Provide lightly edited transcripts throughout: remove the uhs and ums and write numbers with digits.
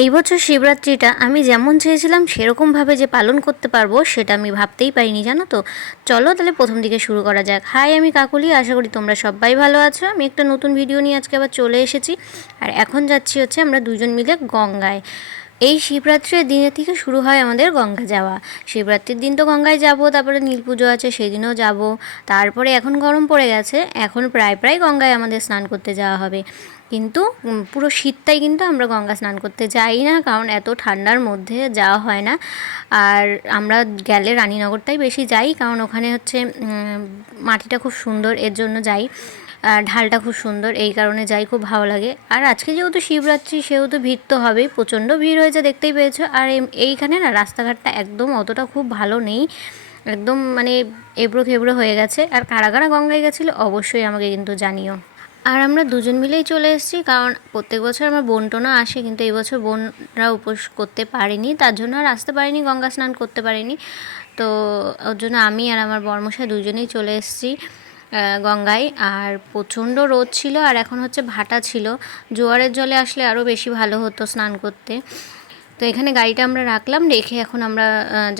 এই বছর শিবরাত্রিটা আমি যেমন চেয়েছিলাম সেরকমভাবে যে পালন করতে পারবো সেটা আমি ভাবতেই পারিনি, জানো তো। চলো তাহলে প্রথম দিকে শুরু করা যাক। হাই, আমি কাকুলি, আশা করি তোমরা সবাই ভালো আছো। আমি একটা নতুন ভিডিও নিয়ে আজকে আবার চলে এসেছি। আর এখন যাচ্ছি হচ্ছে আমরা দুজন মিলে গঙ্গায়। এই শিবরাত্রির দিনের থেকে শুরু হয় আমাদের গঙ্গা যাওয়া। শিবরাত্রির দিন তো গঙ্গায় যাব, তারপরে নীল পুজো আছে সেদিনও যাব। তারপরে এখন গরম পড়ে গেছে, এখন প্রায় প্রায় গঙ্গায় আমাদের স্নান করতে যাওয়া হবে। কিন্তু পুরো শীতটাই কিন্তু আমরা গঙ্গা স্নান করতে যাই না, কারণ এত ঠান্ডার মধ্যে যাওয়া হয় না। আর আমরা গেলে রানীনগরটাই বেশি যাই, কারণ ওখানে হচ্ছে মাটিটা খুব সুন্দর, এর জন্য যাই। ঢালটা খুব সুন্দর, এই কারণে যাই, খুব ভালো লাগে। আর আজকে যেহেতু শিবরাত্রি সেহেতু ভিড় তো হবেই, প্রচণ্ড ভিড় হয়েছে, দেখতেই পেয়েছো। আর এইখানে না রাস্তাঘাটটা একদম অতটা খুব ভালো নেই, একদম মানে এবড়ো খেবড়ো হয়ে গেছে। আর কারা কারা গঙ্গায় গেছিলো অবশ্যই আমাকে কিন্তু জানিও। আর আমরা দুজন মিলেই চলে এসেছি, কারণ প্রত্যেক বছর আমার বোন টোনা আসে, কিন্তু এই বছর বোনরা উপোস করতে পারেনি, তার জন্য আর আসতে পারিনি, গঙ্গা স্নান করতে পারিনি। তো ওর জন্য আমি আর আমার বরমশাই দুজনেই চলে এসেছি গঙ্গায়। আর প্রচণ্ড রোদ ছিল, আর এখন হচ্ছে ভাটা ছিল। জোয়ারের জলে আসলে আরও বেশি ভালো হতো স্নান করতে। তো এখানে গাড়িটা আমরা রাখলাম, রেখে এখন আমরা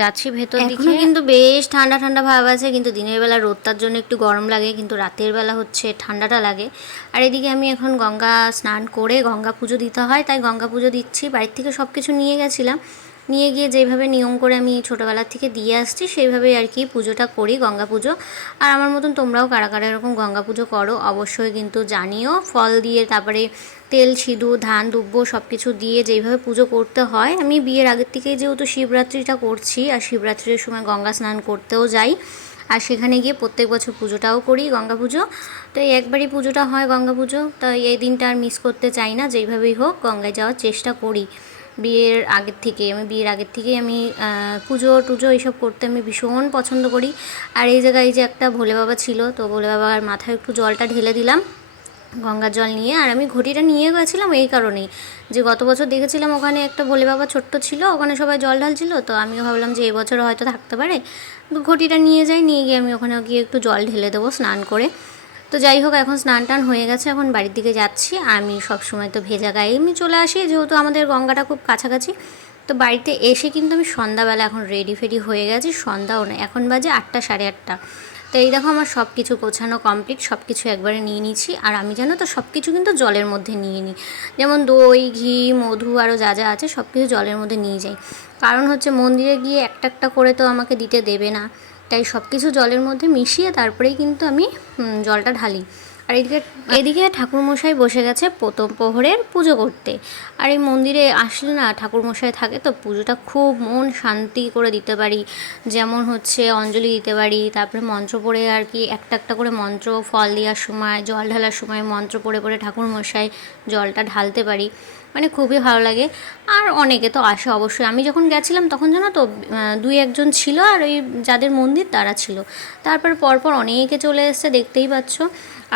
যাচ্ছি ভেতর দিকে। কিন্তু বেশ ঠান্ডা ঠান্ডা ভাব আছে, কিন্তু দিনের বেলা রোদটার জন্য একটু গরম লাগে, কিন্তু রাতের বেলা হচ্ছে ঠান্ডাটা লাগে। আর এদিকে আমি এখন গঙ্গা স্নান করে গঙ্গা পুজো দিতে হয়, তাই গঙ্গা পুজো দিচ্ছি। বাড়ির থেকে সব কিছু নিয়ে গেছিলাম, নিয়ে গিয়ে যেভাবে নিয়ম করে আমি ছোটোবেলা থেকে দিয়ে আসছি সেইভাবেই আর কি পুজোটা করি, গঙ্গা পুজো। আর আমার মতন তোমরাও কারা কারা এরকম গঙ্গা পুজো করো অবশ্যই কিন্তু জানিও। ফল দিয়ে, তারপরে তেল, সিঁদুর, ধান, দুব্য সব কিছু দিয়ে যেইভাবে পুজো করতে হয়। আমি বিয়ের আগের থেকেই যেহেতু শিবরাত্রিটা করছি, আর শিবরাত্রির সময় গঙ্গা স্নান করতেও যাই, আর সেখানে গিয়ে প্রত্যেক বছর পুজোটাও করি, গঙ্গা পুজো। তো এই একবারই পুজোটা হয় গঙ্গা পুজো, তো এই দিনটা আর মিস করতে চাই না, যেইভাবেই হোক গঙ্গায় যাওয়ার চেষ্টা করি। বিয়ের আগের থেকেই আমি পুজো টুজো এইসব করতে আমি ভীষণ পছন্দ করি। আর এই জায়গায় যে একটা ভোলে বাবা ছিল, তো ভোলে বাবার মাথায় একটু জলটা ঢেলে দিলাম গঙ্গার জল নিয়ে। আর আমি ঘটিটা নিয়ে গেছিলাম এই কারণেই, যে গত বছর দেখেছিলাম ওখানে একটা ভোলে বাবা ছোট্ট ছিল, ওখানে সবাই জল ঢালছিল, তো আমিও ভাবলাম যে এবছর হয়তো থাকতে পারে, ঘটিটা নিয়ে যাই, নিয়ে গিয়ে আমি ওখানে গিয়ে একটু জল ঢেলে দেবো স্নান করে। তো যাই হোক, এখন স্নান টান হয়ে গেছে, এখন বাড়ির দিকে যাচ্ছি। আমি সবসময় তো ভেজা গায়ে এমনি চলে আসি, যেহেতু আমাদের গঙ্গাটা খুব কাছাকাছি। তো বাড়িতে এসে কিন্তু আমি সন্ধ্যাবেলা এখন রেডি ফেডি হয়ে গেছি, সন্ধ্যাও না, এখন বাজে 8টা, 8:30। তো এই দেখো আমার সব কিছু গোছানো কমপ্লিট, সব কিছু একবারে নিয়ে নিয়েছি। আর আমি জানো তো সব কিছু কিন্তু জলের মধ্যে নিয়ে নিই, যেমন দই, ঘি, মধু আরও যা যা আছে সব কিছু জলের মধ্যে নিয়ে যাই। কারণ হচ্ছে মন্দিরে গিয়ে একটা একটা করে তো আমাকে দিতে দেবে না, তাই সব কিছু জলের মধ্যে মিশিয়ে তারপরেই কিন্তু আমি জলটা ঢালি। আর এদিকে ঠাকুরমশাই বসে গেছে প্রথম প্রহরের পুজো করতে। আর এই মন্দিরে আসলে না ঠাকুরমশাই থাকে, তো পুজোটা খুব মন শান্তি করে দিতে পারি। যেমন হচ্ছে অঞ্জলি দিতে পারি, তারপরে মন্ত্র পড়ে আর কি একটা একটা করে মন্ত্র, ফল দেওয়ার সময়, জল ঢালার সময় মন্ত্র পড়ে পড়ে ঠাকুরমশাই জলটা ঢালতে পারি, মানে খুবই ভালো লাগে। আর অনেকে তো আসে অবশ্যই, আমি যখন গেছিলাম তখন জানো তো 2-1জন ছিল, আর ওই যাদের মন্দির তারা ছিল। তারপর পরপর অনেকে চলে এসছে, দেখতেই পাচ্ছ।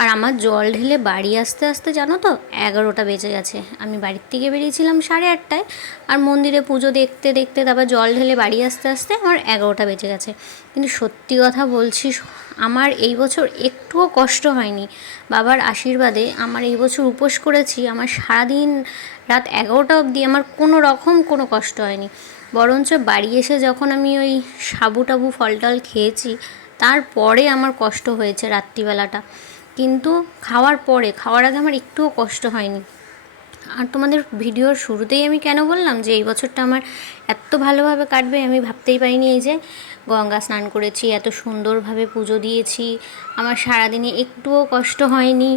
আর আমার জল ঢেলে বাড়ি আসতে আসতে জানো তো 11টা বেজে গেছে। আমি বাড়ির থেকে বেরিয়েছিলাম 8:30টায়, আর মন্দিরে পুজো দেখতে দেখতে তারপর জল ঢেলে বাড়ি আসতে আসতে আমার 11টা বেজে গেছে। কিন্তু সত্যি কথা বলছি, আমার এই বছর একটুও কষ্ট হয়নি। বাবার আশীর্বাদে আমার এই বছর উপোস করেছি, আমার সারাদিন রাত 11টা অবধি আমার কোনো রকম কোনো কষ্ট হয়নি। বরঞ্চ বাড়ি এসে যখন আমি ওই সাবু টাবু ফল টল খেয়েছি, তারপরে আমার কষ্ট হয়েছে রাত্রিবেলাটা। কিন্তু খাওয়ার আগে আমার একটুও কষ্ট হয়নি। আর তোমাদের ভিডিওর শুরুতেই আমি কেন বললাম যে এই বছরটা আমার এত ভালোভাবে কাটবে, আমি ভাবতেই পারিনি। এই যে গঙ্গা স্নান করেছি, এত সুন্দরভাবে পুজো দিয়েছি, আমার সারাদিনে একটুও কষ্ট হয়নি।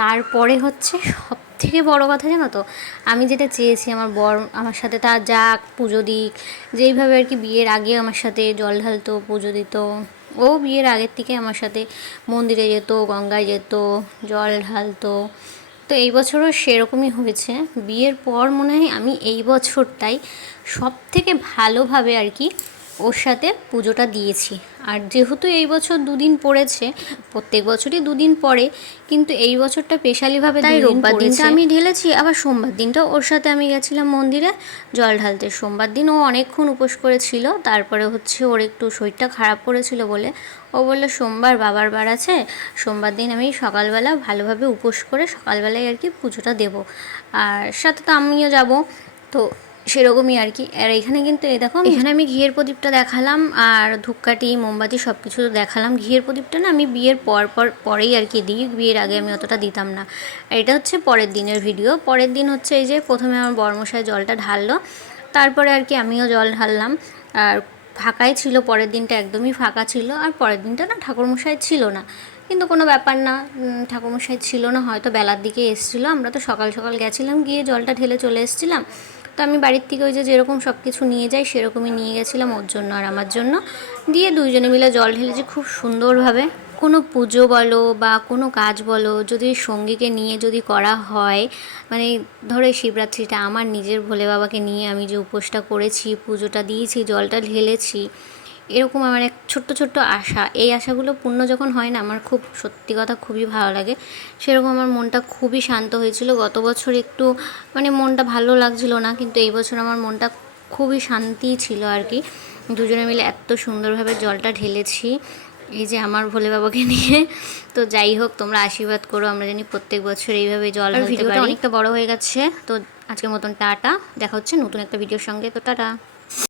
তারপরে হচ্ছে সব থেকে বড় কথা জানো তো, আমি যেটা চেয়েছি আমার বর আমার সাথে তার যাক, পুজো দিক, যেইভাবে আর কি বিয়ের আগে আমার সাথে জল ঢালতো, পুজো দিত। ও বিয়ের আগের থেকে আমার সাথে মন্দিরে যেত, গঙ্গায় যেত, জল ঢালতো। তো এই বছরও সেরকমই হয়েছে। বিয়ের পর মনে হয় আমি এই বছরটাই সব থেকে ভালোভাবে আর কি ওর সাথে পুজোটা দিয়েছি। আর যেহেতু এই বছর 2 দিন পড়েছে, প্রত্যেক বছরই 2 দিন পড়ে, কিন্তু এই বছরটা স্পেশালিভাবে তাই রোববার দিনটা আমি ঢেলেছি, আবার সোমবার দিনটা ওর সাথে আমি গেছিলাম মন্দিরে জল ঢালতে। সোমবার দিন ও অনেকক্ষণ উপোস করেছিল, তারপরে হচ্ছে ওর একটু শরীরটা খারাপ করেছিল বলে ও বললো সোমবার বাবার বার আছে, সোমবার দিন আমি সকালবেলা ভালোভাবে উপোস করে সকালবেলায় আর কি পুজোটা দেবো, আর সাথে তো আমিও যাব। তো সেরকমই আর কি। আর এখানে কিন্তু এই দেখো, এখানে আমি ঘিয়ের প্রদীপটা দেখালাম আর ধূপকাঠি মোমবাতি সব কিছু দেখালাম। ঘিয়ের প্রদীপটা না আমি বিয়ের পরেই আর কি দিই, বিয়ের আগে আমি অতটা দিতাম না। আর এটা হচ্ছে পরের দিনের ভিডিও। পরের দিন হচ্ছে এই যে প্রথমে আমার বরমশাই জলটা ঢাললো, তারপরে আর কি আমিও জল ঢাললাম। আর ফাঁকাই ছিল, পরের দিনটা একদমই ফাঁকা ছিল। আর পরের দিনটা না ঠাকুরমশাই ছিল না, কিন্তু কোনো ব্যাপার না, ঠাকুরমশাই ছিল না, হয়তো বেলার দিকে এসেছিলো। আমরা তো সকাল সকাল গেছিলাম, গিয়ে জলটা ঢেলে চলে এসেছিলাম। তো আমি বাড়ির থেকে ওই যে যেরকম সব কিছু নিয়ে যাই সেরকমই নিয়ে গেছিলাম ওর জন্য আর আমার জন্য, দিয়ে দুইজনে মিলে জল ঢেলেছি খুব সুন্দরভাবে। কোনো পুজো বলো বা কোনো কাজ বলো যদি সঙ্গীকে নিয়ে যদি করা হয়, মানে ধরো এই শিবরাত্রিটা আমার নিজের ভোলে বাবাকে নিয়ে আমি যে উপোসটা করেছি, পুজোটা দিয়েছি, জলটা ঢেলেছি, এরকম আমার এক ছোট্ট ছোট্ট আশা, এই আশাগুলো পূর্ণ যখন হয় না, আমার খুব সত্যি কথা খুবই ভালো লাগে। সেরকম আমার মনটা খুবই শান্ত হয়েছিল। গত বছর একটু মানে মনটা ভালো লাগছিল না, কিন্তু এই বছর আমার মনটা খুবই শান্তি ছিল আর কি। দুজনে মিলে এত সুন্দরভাবে জলটা ঢেলেছি এই যে আমার ভোলে বাবাকে নিয়ে। তো যাই হোক, তোমরা আশীর্বাদ করো আমরা জানি প্রত্যেক বছর এইভাবে জল ঢালতে পারি। ভিডিওটা অনেকটা বড় হয়ে গেছে, তো আজকের মতন টাটা, দেখা হচ্ছে নতুন একটা ভিডিওর সঙ্গে। তো টাটা।